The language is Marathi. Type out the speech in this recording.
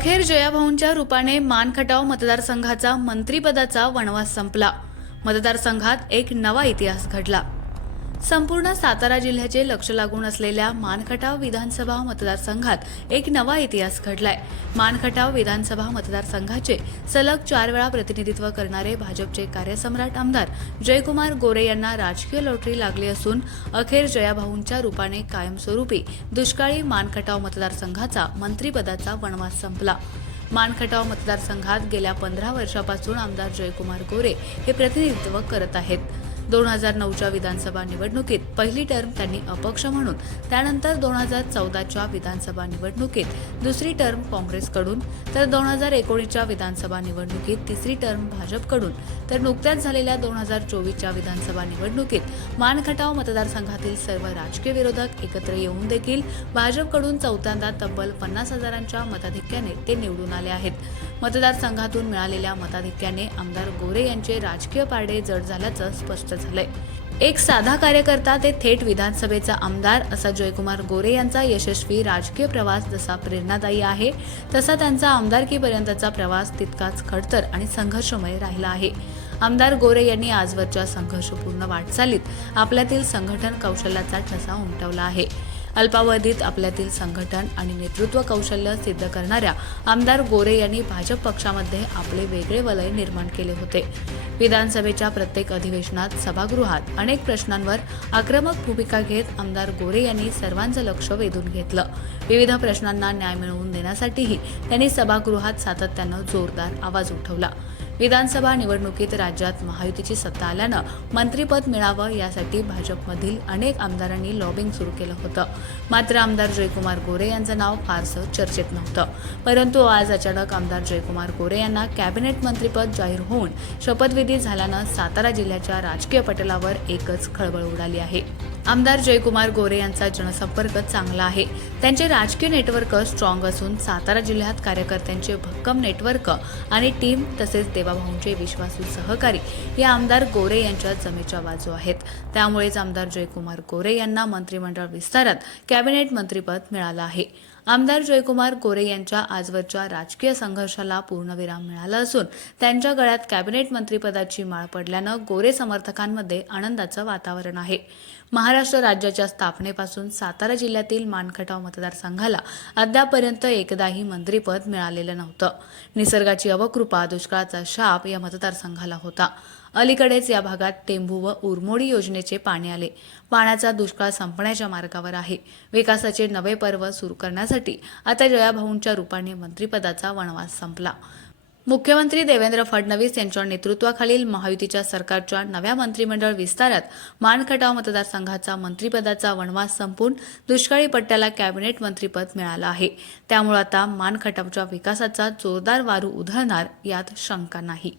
अखेर जयाभाऊंच्या रूपाने मानखटाव मतदारसंघाचा मंत्रीपदाचा वनवास संपला. मतदारसंघात एक नवा इतिहास घडला. संपूर्ण सातारा जिल्ह्याचे लक्ष लागून असलेल्या मानखटाव विधानसभा मतदारसंघात एक नवा इतिहास घडलाय. मानखटाव विधानसभा मतदारसंघाचे सलग चार वेळा प्रतिनिधित्व करणारे भाजपचे कार्यसम्राट आमदार जयकुमार गोरे यांना राजकीय लॉटरी लागली असून अखेर जयाभाऊंच्या रूपाने कायमस्वरूपी दुष्काळी मानखटाव मतदारसंघाचा मंत्रीपदाचा वनवास संपला. मानखटाव मतदारसंघात गेल्या पंधरा वर्षापासून आमदार जयकुमार गोरे हे प्रतिनिधित्व करत आहेत. दोन हजार नऊच्या विधानसभा निवडणुकीत पहिली टर्म त्यांनी अपक्ष म्हणून त्यानंतर दोन हजार चौदाच्या विधानसभा निवडणुकीत दुसरी टर्म काँग्रेसकडून तर दोन हजार एकोणीसच्या विधानसभा निवडणुकीत तिसरी टर्म भाजपकडून. तर नुकत्याच झालेल्या दोन हजार चोवीसच्या विधानसभा निवडणुकीत मानखटाव मतदारसंघातील सर्व राजकीय विरोधक एकत्र येऊन देखील भाजपकडून चौथ्यांदा तब्बल पन्नास हजारांच्या मताधिक्याने ते निवडून आले आहेत. मतदारसंघातून मिळालेल्या मताधिक्याने आमदार गोरे यांचे राजकीय पारडे जड झाल्याचं स्पष्ट झालंय. एक साधा कार्यकर्ता ते थेट विधानसभेचा आमदार असा जयकुमार गोरे यांचा यशस्वी राजकीय प्रवास जसा प्रेरणादायी आहे तसा त्यांचा आमदारकीपर्यंतचा प्रवास तितकाच खडतर आणि संघर्षमय राहिला आहे. आमदार गोरे यांनी आजवरच्या संघर्षपूर्ण वाटचालीत आपल्यातील संघटन कौशल्याचा ठसा उमटवला आहे. अल्पावधीत आपल्यातील संघटन आणि नेतृत्व कौशल्य सिद्ध करणाऱ्या आमदार गोरे यांनी भाजप पक्षामध्ये आपले वेगळे वलय निर्माण केले होते. विधानसभेच्या प्रत्येक अधिवेशनात सभागृहात अनेक प्रश्नांवर आक्रमक भूमिका घेत आमदार गोरे यांनी सर्वांचं लक्ष वेधून घेतलं. विविध प्रश्नांना न्याय मिळवून देण्यासाठीही त्यांनी सभागृहात सातत्यानं जोरदार आवाज उठवला. विधानसभा निवडणुकीत राज्यात महायुतीची सत्ता आल्यानं मंत्रिपद मिळावं यासाठी भाजपमधील अनेक आमदारांनी लॉबिंग सुरू केलं होतं. मात्र आमदार जयकुमार गोरे यांचं नाव फारसं चर्चेत नव्हतं. परंतु आज अचानक आमदार जयकुमार गोरे यांना कॅबिनेट मंत्रीपद जाहीर होऊन शपथविधी झाल्यानं सातारा जिल्ह्याच्या राजकीय पटलावर एकच खळबळ उडाली आहे. आमदार जयकुमार गोरे यांचा जनसंपर्क चांगला आहे. त्यांचे राजकीय नेटवर्क स्ट्रॉंग असून सातारा जिल्ह्यात कार्यकर्त्यांचे भक्कम नेटवर्क आणि टीम तसेच देवाभाऊंचे विश्वासू सहकारी या आमदार गोरे यांच्या जमेच्या बाजू आहेत. त्यामुळेच आमदार जयकुमार गोरे यांना मंत्रिमंडळ विस्तारात कॅबिनेट मंत्रिपद मिळालं आहे. आमदार जयकुमार गोरे यांच्या आजवरच्या राजकीय संघर्षाला पूर्णविराम मिळाला असून त्यांच्या गळ्यात कॅबिनेट मंत्रिपदाची माळ पडल्यानं गोरे समर्थकांमध्ये आनंदाचं वातावरण आहे. महाराष्ट्र राज्याच्या स्थापनेपासून सातारा जिल्ह्यातील मानखटाव मतदारसंघाला अद्यापर्यंत एकदाही मंत्रिपद मिळालेलं नव्हतं. निसर्गाची अवकृपा दुष्काळाचा शाप या मतदारसंघाला होता. अलीकडेच या भागात टेंभू व उरमोडी योजनेचे पाणी आले. पाण्याचा दुष्काळ संपण्याच्या मार्गावर आहे. विकासाचे नवे पर्व सुरू करण्यासाठी आता जयाभाऊंच्या रूपाने मंत्रिपदाचा वनवास संपला. मुख्यमंत्री देवेंद्र फडणवीस यांच्या नेतृत्वाखालील महायुतीच्या सरकारच्या नव्या मंत्रिमंडळ विस्तारात मानखटाव मतदारसंघाचा मंत्रिपदाचा वनवास संपून दुष्काळी पट्ट्याला कॅबिनेट मंत्रिपद मिळालं आहे. त्यामुळे आता मानखटावच्या विकासाचा जोरदार वारू उधळणार यात शंका नाही.